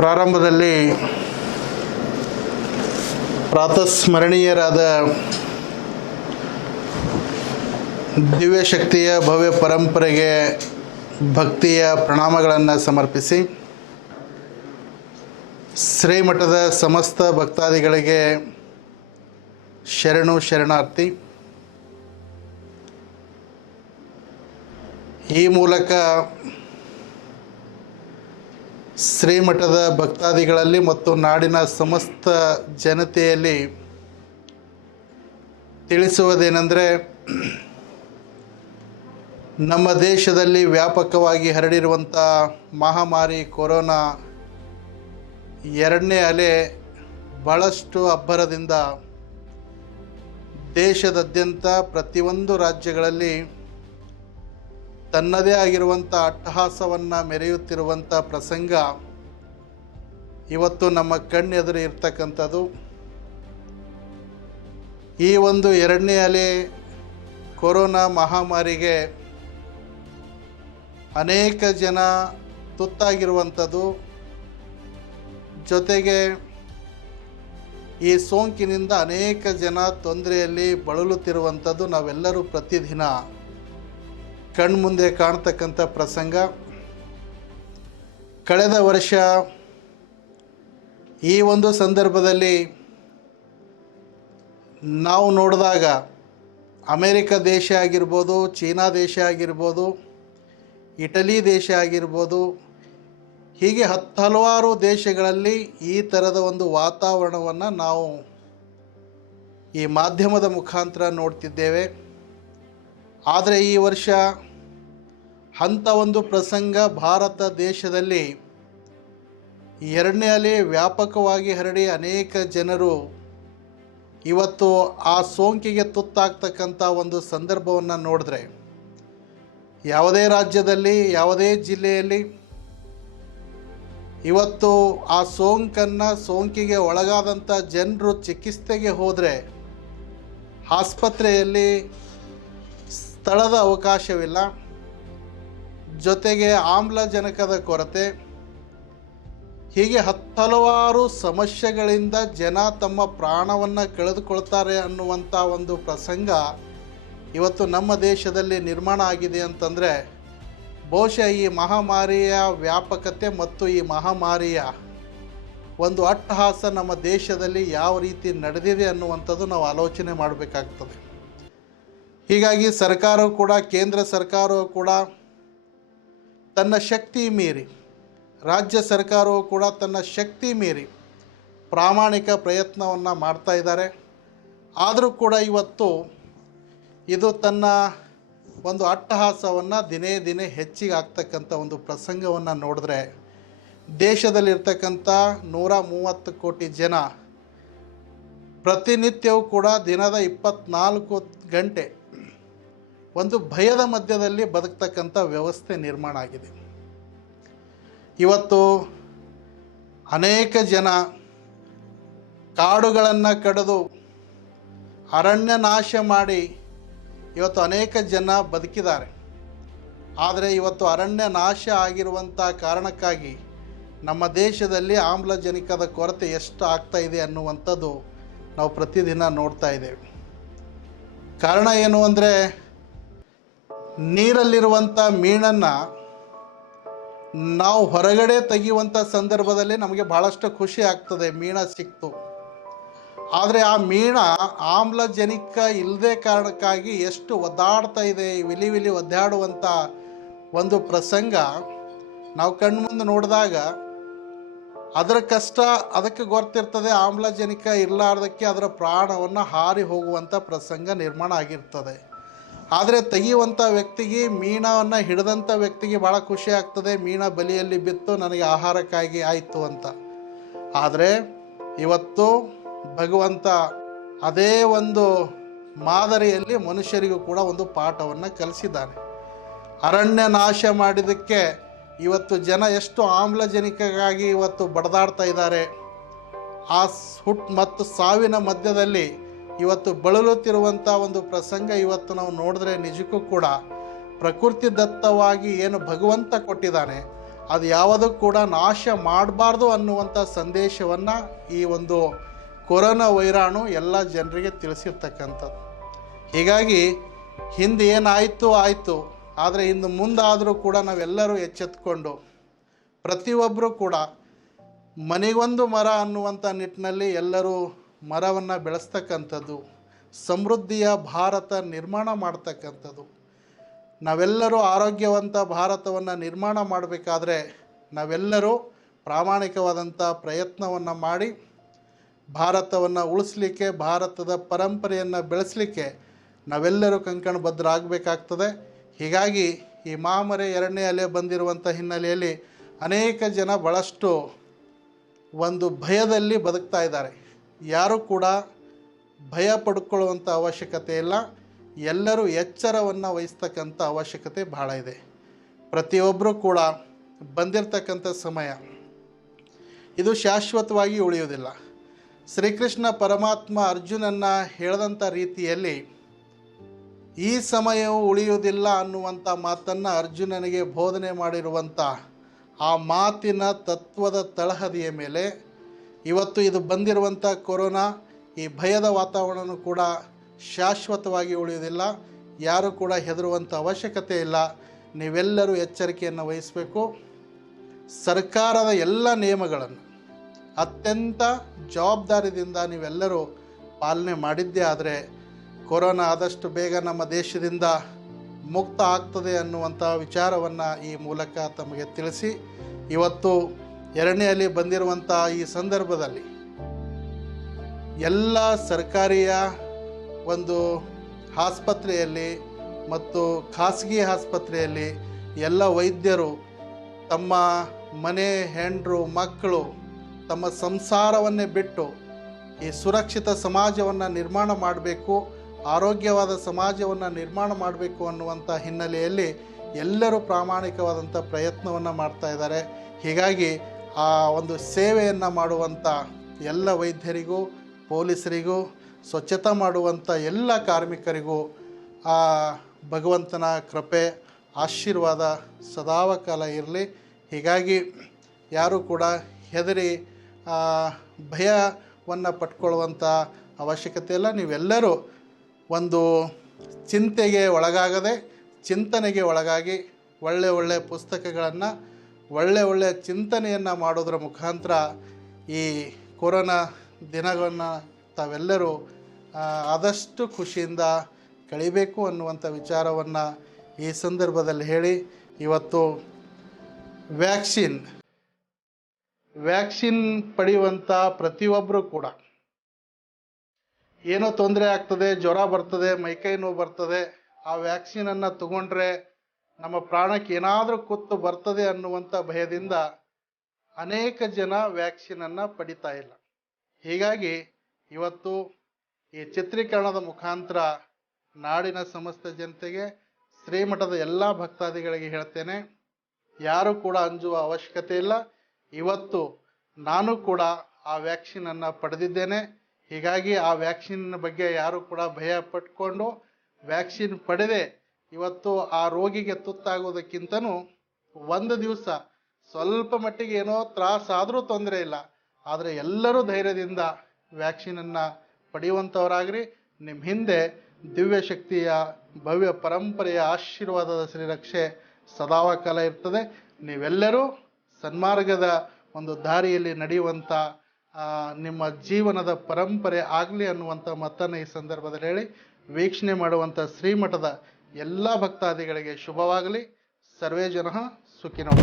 ಪ್ರಾರಂಭದಲ್ಲಿ ಪ್ರಾತಸ್ಮರಣೀಯರಾದ ದಿವ್ಯಶಕ್ತಿಯ ಭವ್ಯ ಪರಂಪರೆಗೆ ಭಕ್ತಿಯ ಪ್ರಣಾಮಗಳನ್ನು ಸಮರ್ಪಿಸಿ, ಶ್ರೀಮಠದ ಸಮಸ್ತ ಭಕ್ತಾದಿಗಳಿಗೆ ಶರಣು ಶರಣಾರ್ಥಿ. ಈ ಮೂಲಕ ಶ್ರೀಮಠದ ಭಕ್ತಾದಿಗಳಲ್ಲಿ ಮತ್ತು ನಾಡಿನ ಸಮಸ್ತ ಜನತೆಯಲ್ಲಿ ತಿಳಿಸುವುದೇನೆಂದರೆ, ನಮ್ಮ ದೇಶದಲ್ಲಿ ವ್ಯಾಪಕವಾಗಿ ಹರಡಿರುವಂಥ ಮಹಾಮಾರಿ ಕೊರೋನಾ ಎರಡನೇ ಅಲೆ ಭಾಳಷ್ಟು ಅಬ್ಬರದಿಂದ ದೇಶದಾದ್ಯಂತ ಪ್ರತಿಯೊಂದು ರಾಜ್ಯಗಳಲ್ಲಿ ತನ್ನದೇ ಆಗಿರುವಂಥ ಅಟ್ಟಹಾಸವನ್ನು ಮೆರೆಯುತ್ತಿರುವಂಥ ಪ್ರಸಂಗ ಇವತ್ತು ನಮ್ಮ ಕಣ್ಣೆದುರು ಇರ್ತಕ್ಕಂಥದ್ದು. ಈ ಒಂದು ಎರಡನೇ ಅಲೆ ಕೊರೋನಾ ಮಹಾಮಾರಿಗೆ ಅನೇಕ ಜನ ತುತ್ತಾಗಿರುವಂಥದ್ದು, ಜೊತೆಗೆ ಈ ಸೋಂಕಿನಿಂದ ಅನೇಕ ಜನ ತೊಂದರೆಯಲ್ಲಿ ಬಳಲುತ್ತಿರುವಂಥದ್ದು ನಾವೆಲ್ಲರೂ ಪ್ರತಿದಿನ ಕಣ್ಮುಂದೆ ಕಾಣ್ತಕ್ಕಂಥ ಪ್ರಸಂಗ. ಕಳೆದ ವರ್ಷ ಈ ಒಂದು ಸಂದರ್ಭದಲ್ಲಿ ನಾವು ನೋಡಿದಾಗ ಅಮೇರಿಕ ದೇಶ ಆಗಿರ್ಬೋದು, ಚೀನಾ ದೇಶ ಆಗಿರ್ಬೋದು, ಇಟಲಿ ದೇಶ ಆಗಿರ್ಬೋದು, ಹೀಗೆ ಹಲವಾರು ದೇಶಗಳಲ್ಲಿ ಈ ಥರದ ಒಂದು ವಾತಾವರಣವನ್ನು ನಾವು ಈ ಮಾಧ್ಯಮದ ಮುಖಾಂತರ ನೋಡ್ತಿದ್ದೇವೆ. ಆದರೆ ಈ ವರ್ಷ ಅಂಥ ಒಂದು ಪ್ರಸಂಗ ಭಾರತ ದೇಶದಲ್ಲಿ ಎರಡನೇ ಅಲೆ ವ್ಯಾಪಕವಾಗಿ ಹರಡಿ ಅನೇಕ ಜನರು ಇವತ್ತು ಆ ಸೋಂಕಿಗೆ ತುತ್ತಾಗ್ತಕ್ಕಂಥ ಒಂದು ಸಂದರ್ಭವನ್ನು ನೋಡಿದ್ರೆ, ಯಾವುದೇ ರಾಜ್ಯದಲ್ಲಿ ಯಾವುದೇ ಜಿಲ್ಲೆಯಲ್ಲಿ ಇವತ್ತು ಆ ಸೋಂಕಿಗೆ ಒಳಗಾದಂಥ ಜನರು ಚಿಕಿತ್ಸೆಗೆ ಹೋದರೆ ಆಸ್ಪತ್ರೆಯಲ್ಲಿ ಸ್ಥಳದ ಅವಕಾಶವಿಲ್ಲ, ಜೊತೆಗೆ ಆಮ್ಲಜನಕದ ಕೊರತೆ, ಹೀಗೆ ಹಲವಾರು ಸಮಸ್ಯೆಗಳಿಂದ ಜನ ತಮ್ಮ ಪ್ರಾಣವನ್ನು ಕಳೆದುಕೊಳ್ತಾರೆ ಅನ್ನುವಂಥ ಒಂದು ಪ್ರಸಂಗ ಇವತ್ತು ನಮ್ಮ ದೇಶದಲ್ಲಿ ನಿರ್ಮಾಣ ಆಗಿದೆ ಅಂತಂದರೆ, ಬಹುಶಃ ಈ ಮಹಾಮಾರಿಯ ವ್ಯಾಪಕತೆ ಮತ್ತು ಈ ಮಹಾಮಾರಿಯ ಒಂದು ಅಟ್ಟಹಾಸ ನಮ್ಮ ದೇಶದಲ್ಲಿ ಯಾವ ರೀತಿ ನಡೆದಿದೆ ಅನ್ನುವಂಥದ್ದು ನಾವು ಆಲೋಚನೆ ಮಾಡಬೇಕಾಗ್ತದೆ. ಹೀಗಾಗಿ ಸರ್ಕಾರವು ಕೂಡ, ಕೇಂದ್ರ ಸರ್ಕಾರವು ಕೂಡ ತನ್ನ ಶಕ್ತಿ ಮೀರಿ, ರಾಜ್ಯ ಸರ್ಕಾರವು ಕೂಡ ತನ್ನ ಶಕ್ತಿ ಮೀರಿ ಪ್ರಾಮಾಣಿಕ ಪ್ರಯತ್ನವನ್ನು ಮಾಡ್ತಾ ಇದ್ದಾರೆ. ಆದರೂ ಕೂಡ ಇವತ್ತು ಇದು ತನ್ನ ಒಂದು ಅಟ್ಟಹಾಸವನ್ನು ದಿನೇ ದಿನೇ ಹೆಚ್ಚಿಗೆ ಆಗ್ತಕ್ಕಂಥ ಒಂದು ಪ್ರಸಂಗವನ್ನು ನೋಡಿದ್ರೆ, ದೇಶದಲ್ಲಿರ್ತಕ್ಕಂಥ 130 ಕೋಟಿ ಜನ ಪ್ರತಿನಿತ್ಯವೂ ಕೂಡ ದಿನದ 24 ಗಂಟೆ ಒಂದು ಭಯದ ಮಧ್ಯದಲ್ಲಿ ಬದುಕ್ತಕ್ಕಂಥ ವ್ಯವಸ್ಥೆ ನಿರ್ಮಾಣ ಆಗಿದೆ. ಇವತ್ತು ಅನೇಕ ಜನ ಕಾಡುಗಳನ್ನು ಕಡಿದು ಅರಣ್ಯ ನಾಶ ಮಾಡಿ ಇವತ್ತು ಅನೇಕ ಜನ ಬದುಕಿದ್ದಾರೆ. ಆದರೆ ಇವತ್ತು ಅರಣ್ಯ ನಾಶ ಆಗಿರುವಂಥ ಕಾರಣಕ್ಕಾಗಿ ನಮ್ಮ ದೇಶದಲ್ಲಿ ಆಮ್ಲಜನಕದ ಕೊರತೆ ಎಷ್ಟು ಆಗ್ತಾ ಇದೆ ಅನ್ನುವಂಥದ್ದು ನಾವು ಪ್ರತಿದಿನ ನೋಡ್ತಾ ಇದ್ದೇವೆ. ಕಾರಣ ಏನು ಅಂದರೆ, ನೀರಲ್ಲಿರುವಂಥ ಮೀನನ್ನು ನಾವು ಹೊರಗಡೆ ತೆಗೆಯುವಂಥ ಸಂದರ್ಭದಲ್ಲಿ ನಮಗೆ ಭಾಳಷ್ಟು ಖುಷಿ ಆಗ್ತದೆ, ಮೀನ ಸಿಕ್ತು. ಆದರೆ ಆ ಮೀನ ಆಮ್ಲಜನಕ ಇಲ್ಲದೆ ಕಾರಣಕ್ಕಾಗಿ ಎಷ್ಟು ಒದ್ದಾಡ್ತಾ ಇದೆ, ವಿಲಿ ಒದ್ದಾಡುವಂಥ ಒಂದು ಪ್ರಸಂಗ ನಾವು ಕಣ್ಮುಂದೆ ನೋಡಿದಾಗ ಅದರ ಕಷ್ಟ ಅದಕ್ಕೆ ಗೊತ್ತಿರ್ತದೆ. ಆಮ್ಲಜನಕ ಇರಲಾರ್ದಕ್ಕೆ ಅದರ ಪ್ರಾಣವನ್ನು ಹಾರಿ ಹೋಗುವಂಥ ಪ್ರಸಂಗ ನಿರ್ಮಾಣ ಆಗಿರ್ತದೆ. ಆದರೆ ತೆಗೆಯುವಂಥ ವ್ಯಕ್ತಿಗೆ, ಮೀನವನ್ನು ಹಿಡಿದಂಥ ವ್ಯಕ್ತಿಗೆ ಭಾಳ ಖುಷಿ ಆಗ್ತದೆ, ಮೀನ ಬಲಿಯಲ್ಲಿ ಬಿತ್ತು ನನಗೆ ಆಹಾರಕ್ಕಾಗಿ ಆಯಿತು ಅಂತ. ಆದರೆ ಇವತ್ತು ಭಗವಂತ ಅದೇ ಒಂದು ಮಾದರಿಯಲ್ಲಿ ಮನುಷ್ಯರಿಗೂ ಕೂಡ ಒಂದು ಪಾಠವನ್ನು ಕಲಿಸಿದ್ದಾನೆ. ಅರಣ್ಯ ನಾಶ ಮಾಡಿದ್ದಕ್ಕೆ ಇವತ್ತು ಜನ ಎಷ್ಟು ಆಮ್ಲಜನಕಕ್ಕಾಗಿ ಇವತ್ತು ಬಡದಾಡ್ತಾ ಇದ್ದಾರೆ. ಆ ಮತ್ತು ಸಾವಿನ ಮಧ್ಯದಲ್ಲಿ ಇವತ್ತು ಬಳಲುತ್ತಿರುವಂಥ ಒಂದು ಪ್ರಸಂಗ ಇವತ್ತು ನಾವು ನೋಡಿದ್ರೆ ನಿಜಕ್ಕೂ ಕೂಡ ಪ್ರಕೃತಿ ದತ್ತವಾಗಿ ಏನು ಭಗವಂತ ಕೊಟ್ಟಿದ್ದಾನೆ ಅದು ಯಾವುದೂ ಕೂಡ ನಾಶ ಮಾಡಬಾರ್ದು ಅನ್ನುವಂಥ ಸಂದೇಶವನ್ನು ಈ ಒಂದು ಕೊರೋನಾ ವೈರಾಣು ಎಲ್ಲ ಜನರಿಗೆ ತಿಳಿಸಿರ್ತಕ್ಕಂಥದ್ದು. ಹೀಗಾಗಿ ಹಿಂದೆ ಏನಾಯಿತು ಆಯಿತು, ಆದರೆ ಇನ್ನು ಮುಂದಾದರೂ ಕೂಡ ನಾವೆಲ್ಲರೂ ಎಚ್ಚೆತ್ತುಕೊಂಡು ಪ್ರತಿಯೊಬ್ಬರೂ ಕೂಡ ಮನೆಗೊಂದು ಮರ ಅನ್ನುವಂಥ ನಿಟ್ಟಿನಲ್ಲಿ ಎಲ್ಲರೂ ಮರವನ್ನು ಬೆಳೆಸ್ತಕ್ಕಂಥದ್ದು, ಸಮೃದ್ಧಿಯ ಭಾರತ ನಿರ್ಮಾಣ ಮಾಡ್ತಕ್ಕಂಥದ್ದು. ನಾವೆಲ್ಲರೂ ಆರೋಗ್ಯವಂತ ಭಾರತವನ್ನು ನಿರ್ಮಾಣ ಮಾಡಬೇಕಾದ್ರೆ ನಾವೆಲ್ಲರೂ ಪ್ರಾಮಾಣಿಕವಾದಂಥ ಪ್ರಯತ್ನವನ್ನು ಮಾಡಿ ಭಾರತವನ್ನು ಉಳಿಸ್ಲಿಕ್ಕೆ, ಭಾರತದ ಪರಂಪರೆಯನ್ನು ಬೆಳೆಸಲಿಕ್ಕೆ ನಾವೆಲ್ಲರೂ ಕಂಕಣಬದ್ಧರಾಗಬೇಕಾಗ್ತದೆ. ಹೀಗಾಗಿ ಈ ಮಹಾಮಾರಿ 2ನೇ ಅಲೆ ಬಂದಿರುವಂಥ ಹಿನ್ನೆಲೆಯಲ್ಲಿ ಅನೇಕ ಜನ ಭಾಳಷ್ಟು ಒಂದು ಭಯದಲ್ಲಿ ಬದುಕ್ತಾ ಇದ್ದಾರೆ. ಯಾರೂ ಕೂಡ ಭಯ ಪಡ್ಕೊಳ್ಳುವಂಥ ಅವಶ್ಯಕತೆ ಇಲ್ಲ. ಎಲ್ಲರೂ ಎಚ್ಚರವನ್ನು ವಹಿಸ್ತಕ್ಕಂಥ ಅವಶ್ಯಕತೆ ಭಾಳ ಇದೆ. ಪ್ರತಿಯೊಬ್ಬರೂ ಕೂಡ ಬಂದಿರತಕ್ಕಂಥ ಸಮಯ ಇದು ಶಾಶ್ವತವಾಗಿ ಉಳಿಯುವುದಿಲ್ಲ. ಶ್ರೀಕೃಷ್ಣ ಪರಮಾತ್ಮ ಅರ್ಜುನನ್ನು ಹೇಳಿದಂಥ ರೀತಿಯಲ್ಲಿ ಈ ಸಮಯವು ಉಳಿಯುವುದಿಲ್ಲ ಅನ್ನುವಂಥ ಮಾತನ್ನು ಅರ್ಜುನನಿಗೆ ಬೋಧನೆ ಮಾಡಿರುವಂಥ ಆ ಮಾತಿನ ತತ್ವದ ತಳಹದಿಯ ಮೇಲೆ ಇವತ್ತು ಇದು ಬಂದಿರುವಂಥ ಕೊರೋನಾ, ಈ ಭಯದ ವಾತಾವರಣವೂ ಕೂಡ ಶಾಶ್ವತವಾಗಿ ಉಳಿಯುವುದಿಲ್ಲ. ಯಾರೂ ಕೂಡ ಹೆದರುವಂಥ ಅವಶ್ಯಕತೆ ಇಲ್ಲ. ನೀವೆಲ್ಲರೂ ಎಚ್ಚರಿಕೆಯನ್ನು ವಹಿಸಬೇಕು. ಸರ್ಕಾರದ ಎಲ್ಲ ನಿಯಮಗಳನ್ನು ಅತ್ಯಂತ ಜವಾಬ್ದಾರಿಯಿಂದ ನೀವೆಲ್ಲರೂ ಪಾಲನೆ ಮಾಡಿದ್ದೇ ಆದರೆ ಕೊರೋನಾ ಆದಷ್ಟು ಬೇಗ ನಮ್ಮ ದೇಶದಿಂದ ಮುಕ್ತ ಆಗ್ತದೆ ಅನ್ನುವಂಥ ವಿಚಾರವನ್ನು ಈ ಮೂಲಕ ತಮಗೆ ತಿಳಿಸಿ, ಇವತ್ತು 2ನೇ ಅಲೆ ಬಂದಿರುವಂಥ ಈ ಸಂದರ್ಭದಲ್ಲಿ ಎಲ್ಲ ಸರ್ಕಾರಿಯ ಒಂದು ಆಸ್ಪತ್ರೆಯಲ್ಲಿ ಮತ್ತು ಖಾಸಗಿ ಆಸ್ಪತ್ರೆಯಲ್ಲಿ ಎಲ್ಲ ವೈದ್ಯರು ತಮ್ಮ ಮನೆ ಹೆಂಡರು ಮಕ್ಕಳು ತಮ್ಮ ಸಂಸಾರವನ್ನೇ ಬಿಟ್ಟು ಈ ಸುರಕ್ಷಿತ ಸಮಾಜವನ್ನು ನಿರ್ಮಾಣ ಮಾಡಬೇಕು, ಆರೋಗ್ಯವಾದ ಸಮಾಜವನ್ನು ನಿರ್ಮಾಣ ಮಾಡಬೇಕು ಅನ್ನುವಂಥ ಹಿನ್ನೆಲೆಯಲ್ಲಿ ಎಲ್ಲರೂ ಪ್ರಾಮಾಣಿಕವಾದಂಥ ಪ್ರಯತ್ನವನ್ನು ಮಾಡ್ತಾ ಇದ್ದಾರೆ. ಹೀಗಾಗಿ ಆ ಒಂದು ಸೇವೆಯನ್ನು ಮಾಡುವಂಥ ಎಲ್ಲ ವೈದ್ಯರಿಗೂ, ಪೊಲೀಸರಿಗೂ, ಸ್ವಚ್ಛತಾ ಮಾಡುವಂಥ ಎಲ್ಲ ಕಾರ್ಮಿಕರಿಗೂ ಆ ಭಗವಂತನ ಕೃಪೆ ಆಶೀರ್ವಾದ ಸದಾಕಾಲ ಇರಲಿ. ಹೀಗಾಗಿ ಯಾರೂ ಕೂಡ ಹೆದರಿ ಭಯವನ್ನು ಪಟ್ಕೊಳ್ಳುವಂಥ ಅವಶ್ಯಕತೆ ಇಲ್ಲ. ನೀವೆಲ್ಲರೂ ಒಂದು ಚಿಂತೆಗೆ ಒಳಗಾಗದೆ ಚಿಂತನೆಗೆ ಒಳಗಾಗಿ ಒಳ್ಳೆಯ ಪುಸ್ತಕಗಳನ್ನು ಒಳ್ಳೆಯ ಚಿಂತನೆಯನ್ನು ಮಾಡೋದ್ರ ಮುಖಾಂತರ ಈ ಕೊರೋನಾ ದಿನಗಳನ್ನು ತಾವೆಲ್ಲರೂ ಆದಷ್ಟು ಖುಷಿಯಿಂದ ಕಳಿಬೇಕು ಅನ್ನುವಂಥ ವಿಚಾರವನ್ನು ಈ ಸಂದರ್ಭದಲ್ಲಿ ಹೇಳಿ, ಇವತ್ತು ವ್ಯಾಕ್ಸಿನ್ ಪಡೆಯುವಂಥ ಪ್ರತಿಯೊಬ್ಬರೂ ಕೂಡ ಏನೋ ತೊಂದರೆ ಆಗ್ತದೆ, ಜ್ವರ ಬರ್ತದೆ, ಮೈಕೈ ನೋವು ಬರ್ತದೆ, ಆ ವ್ಯಾಕ್ಸಿನನ್ನು ತಗೊಂಡ್ರೆ ನಮ್ಮ ಪ್ರಾಣಕ್ಕೆ ಏನಾದರೂ ಕುತ್ತು ಬರ್ತದೆ ಅನ್ನುವಂಥ ಭಯದಿಂದ ಅನೇಕ ಜನ ವ್ಯಾಕ್ಸಿನನ್ನು ಪಡಿತಾ ಇಲ್ಲ. ಹೀಗಾಗಿ ಇವತ್ತು ಈ ಚಿತ್ರೀಕರಣದ ಮುಖಾಂತರ ನಾಡಿನ ಸಮಸ್ತ ಜನತೆಗೆ, ಶ್ರೀಮಠದ ಎಲ್ಲ ಭಕ್ತಾದಿಗಳಿಗೆ ಹೇಳ್ತೇನೆ, ಯಾರೂ ಕೂಡ ಅಂಜುವ ಅವಶ್ಯಕತೆ ಇಲ್ಲ. ಇವತ್ತು ನಾನು ಕೂಡ ಆ ವ್ಯಾಕ್ಸಿನನ್ನು ಪಡೆದಿದ್ದೇನೆ. ಹೀಗಾಗಿ ಆ ವ್ಯಾಕ್ಸಿನ್ ಬಗ್ಗೆ ಯಾರೂ ಕೂಡ ಭಯ ಪಟ್ಕೊಂಡು ವ್ಯಾಕ್ಸಿನ್ ಪಡೆದೇ ಇವತ್ತು ಆ ರೋಗಿಗೆ ತುತ್ತಾಗೋದಕ್ಕಿಂತನೂ ಒಂದು ದಿವಸ ಸ್ವಲ್ಪ ಮಟ್ಟಿಗೆ ಏನೋ ತ್ರಾಸಾದರೂ ತೊಂದರೆ ಇಲ್ಲ, ಆದರೆ ಎಲ್ಲರೂ ಧೈರ್ಯದಿಂದ ವ್ಯಾಕ್ಸಿನನ್ನು ಪಡೆಯುವಂಥವರಾಗ್ರಿ. ನಿಮ್ಮ ಹಿಂದೆ ದಿವ್ಯ ಶಕ್ತಿಯ ಭವ್ಯ ಪರಂಪರೆಯ ಆಶೀರ್ವಾದದ ಶ್ರೀರಕ್ಷೆ ಸದಾಕಾಲ ಇರ್ತದೆ. ನೀವೆಲ್ಲರೂ ಸನ್ಮಾರ್ಗದ ಒಂದು ದಾರಿಯಲ್ಲಿ ನಡೆಯುವಂಥ ನಿಮ್ಮ ಜೀವನದ ಪರಂಪರೆ ಆಗಲಿ ಅನ್ನುವಂಥ ಮಾತನ್ನು ಈ ಸಂದರ್ಭದಲ್ಲಿ ಹೇಳಿ, ವೀಕ್ಷಣೆ ಮಾಡುವಂಥ ಶ್ರೀಮಠದ ಎಲ್ಲ ಭಕ್ತಾದಿಗಳಿಗೆ ಶುಭವಾಗಲಿ. ಸರ್ವೇ ಜನಃ ಸುಖಿನೋ.